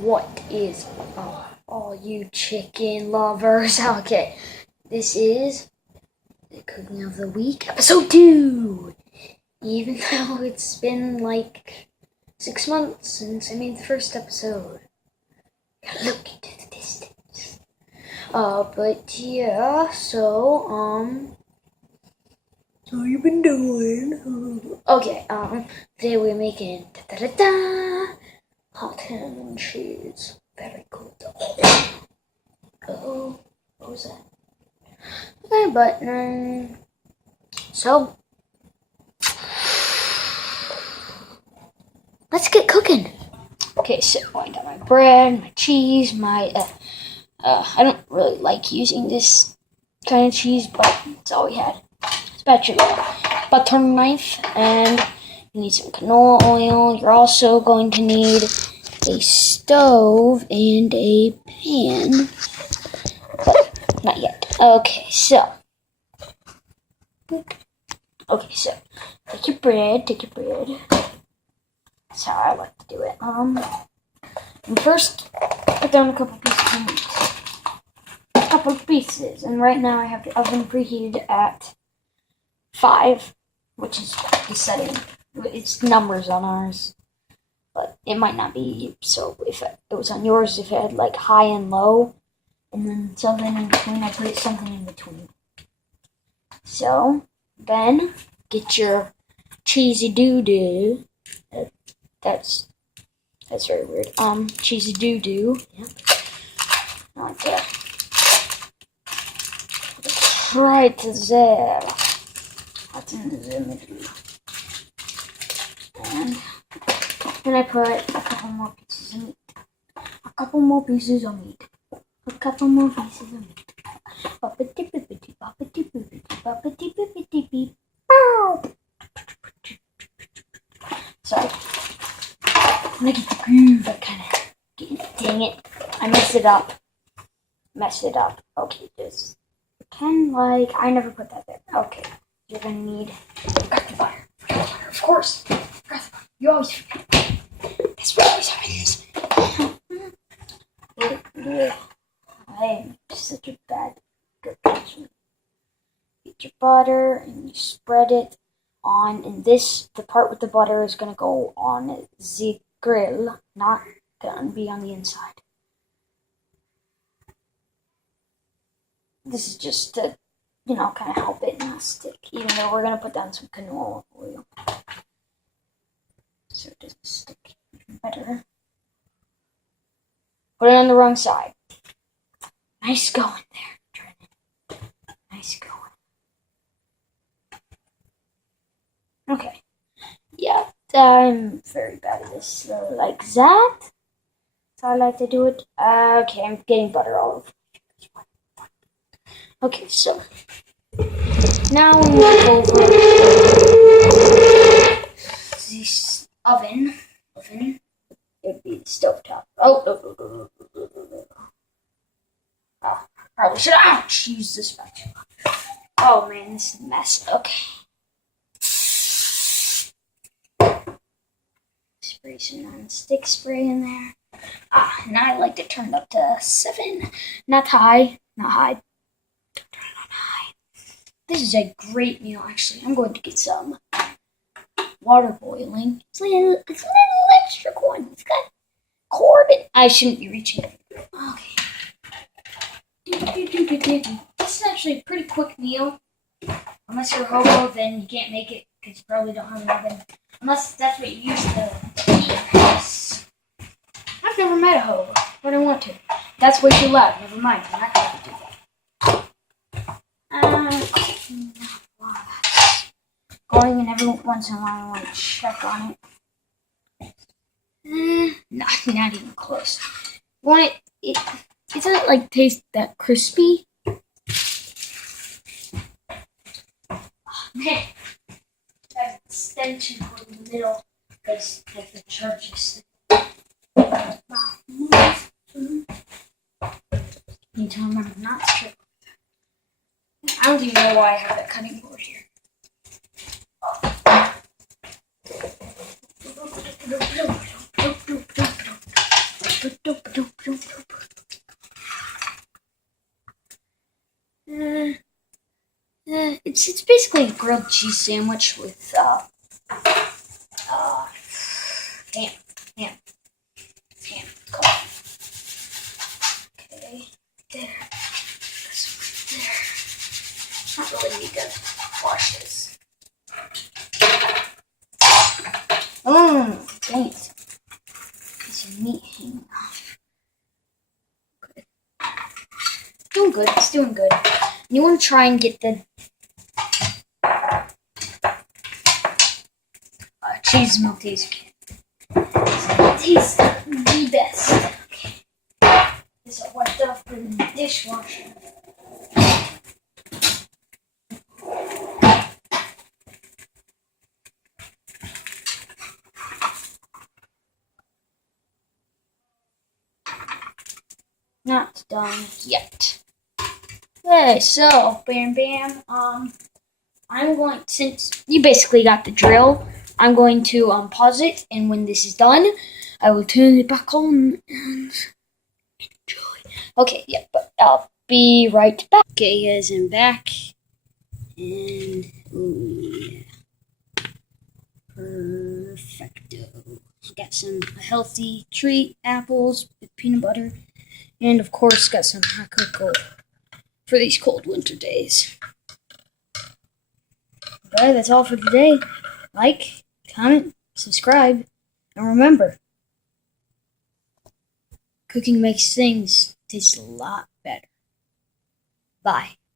What is all you chicken lovers? Okay, this is the cooking of the week, episode 2. Even though it's been like 6 months since I made the first episode. Gotta look into the distance. But yeah, so you've been doing? Okay, today we're making hot ham and cheese. Very good. Oh, what was that? Okay, but so let's get cooking. Okay, so I got my bread, my cheese, my I don't really like using this kind of cheese, but it's all we had. Spatula, butter knife, and you need some canola oil. You're also going to need a stove and a pan, but not yet. Okay, so take your bread. That's how I like to do it. And first, put down a couple pieces of meat. And right now I have the oven preheated at 5, which is the setting. It's numbers on ours, but it might not be. So if it was on yours, if it had like high and low, and then something in between, I put something in between. So then get your cheesy doo-doo. That's very weird. Cheesy doo-doo. Yep. Like that. Right there. That's in the middle. And then I put a couple more pieces of meat. Sorry. I'm gonna get the groove. Dang it. I messed it up. Okay, just I never put that there. Okay. You're gonna need fire. Of course. You always forget. That's what always happens. I am such a bad good person. Get your butter and you spread it on, and the part with the butter is gonna go on the grill, not gonna be on the inside. This is just to, kind of help it not stick, even though we're gonna put down some canola oil so it doesn't stick even better. Put it on the wrong side. Nice going there, Trenton. Nice going. Okay. Yeah, I'm very bad at this. So like that. That's how I like to do it. Okay, I'm getting butter all over. Okay, so now we move over the oven. It would be the stovetop. Oh, probably should use the spatula. Oh man, this is a mess. Okay. Spray some non-stick spray in there. Now I like to turn it up to 7. Not high. Don't turn it on high. This is a great meal, actually. I'm going to get some water boiling. It's a little extra one. It's got carbon. I shouldn't be reaching it. Okay. This is actually a pretty quick meal. Unless you're a hobo, then you can't make it because you probably don't have an oven. Unless that's what you used to eat. I've never met a hobo, but I want to. That's way too loud. Never mind. I'm not going to do that. Going, and every once in a while I want to check on it. Not even close. Want it doesn't like taste that crispy. Oh, man, that extension cord in the middle because the charges. Need to remember not to trip. I don't even know why I have that cutting board here. It's basically a grilled cheese sandwich with ham. Ham. Cool. Okay, there. That's right there. Not really need to wash this. Oh, dang it. Piece of meat hanging off. Good. Doing good. It's doing good. You want to try and get the cheese melties. Tastes the best. Okay. This is wiped off in the dishwasher. Not done yet. Okay, so bam. I'm going, since you basically got the drill, I'm going to pause it, and when this is done, I will turn it back on and enjoy. Okay, yeah, but I'll be right back. Okay, guys, I'm back, and ooh, yeah, perfecto. Got some healthy treat, apples with peanut butter, and of course, got some hot cocoa for these cold winter days. Okay, that's all for today. Like, comment, subscribe, and remember, cooking makes things taste a lot better. Bye.